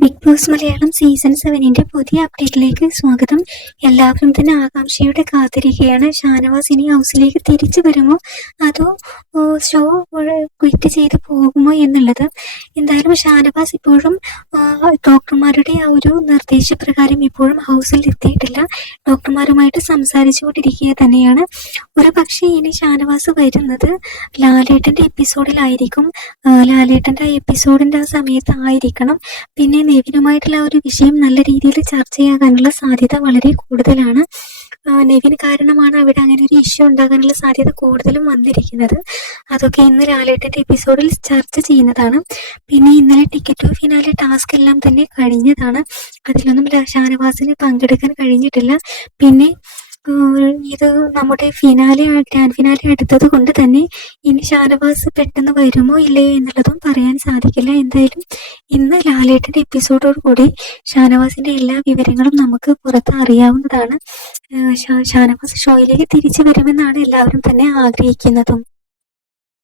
Big Boss Malayalam season സെവനിന്റെ പുതിയ അപ്ഡേറ്റിലേക്ക് സ്വാഗതം. എല്ലാവരും തന്നെ ആകാംക്ഷയോടെ കാത്തിരിക്കുകയാണ്. ഷാനവാസ് ഇനി ഹൗസിലേക്ക് തിരിച്ചു വരുമോ? അതോ ഷോ ക്വിറ്റ് ചെയ്ത് പോകുമോ എന്നുള്ളത് എന്തായാലും ഷാനവാസ് ഇപ്പോഴും ഡോക്ടർമാരുടെ ആ ഒരു നിർദ്ദേശപ്രകാരം ഇപ്പോഴും ഹൗസിൽ എത്തിയിട്ടില്ല. ഡോക്ടർമാരുമായിട്ട് സംസാരിച്ചുകൊണ്ടിരിക്കുക തന്നെയാണ്. ഒരു പക്ഷേ ഇനി ഷാനവാസ് വരുന്നത് ലാലേട്ടന്റെ എപ്പിസോഡിലായിരിക്കും. ആ, ലാലേട്ടന്റെ എപ്പിസോഡിന്റെ ആ സമയത്തായിരിക്കണം. പിന്നെ നെവിനുമായിട്ടുള്ള ഒരു വിഷയം നല്ല രീതിയിൽ ചർച്ചയാകാനുള്ള സാധ്യത വളരെ കൂടുതലാണ്. നെവിൻ കാരണമാണ് അവിടെ അങ്ങനെ ഒരു ഇഷ്യൂ ഉണ്ടാകാനുള്ള സാധ്യത കൂടുതലും വന്നിരിക്കുന്നത്. അതൊക്കെ ഇന്ന് ലാലേട്ടന്റെ എപ്പിസോഡിൽ ചർച്ച ചെയ്യുന്നതാണ്. പിന്നെ ഇന്നലെ ടിക്കറ്റ് ടു ഫിനാലെ ടാസ്ക് എല്ലാം തന്നെ കഴിഞ്ഞതാണ്. അതിലൊന്നും ഷാനവാസിന് പങ്കെടുക്കാൻ കഴിഞ്ഞിട്ടില്ല. പിന്നെ ഇത് നമ്മുടെ ഫിനാലെ ഗ്രാൻഡ് ഫിനാലെ അടുത്തത് കൊണ്ട് തന്നെ ഇനി ഷാനവാസ് പെട്ടെന്ന് വരുമോ ഇല്ലേ എന്നുള്ളതും പറയാൻ സാധിക്കില്ല. എന്തായാലും ഇന്ന് ലാലേട്ടന്റെ എപ്പിസോഡോട് കൂടി ഷാനവാസിന്റെ എല്ലാ വിവരങ്ങളും നമുക്ക് പുറത്ത് അറിയാവുന്നതാണ്. ഷാനവാസ് ഷോയിലേക്ക് തിരിച്ചു വരുമെന്നാണ് എല്ലാവരും തന്നെ ആഗ്രഹിക്കുന്നതും.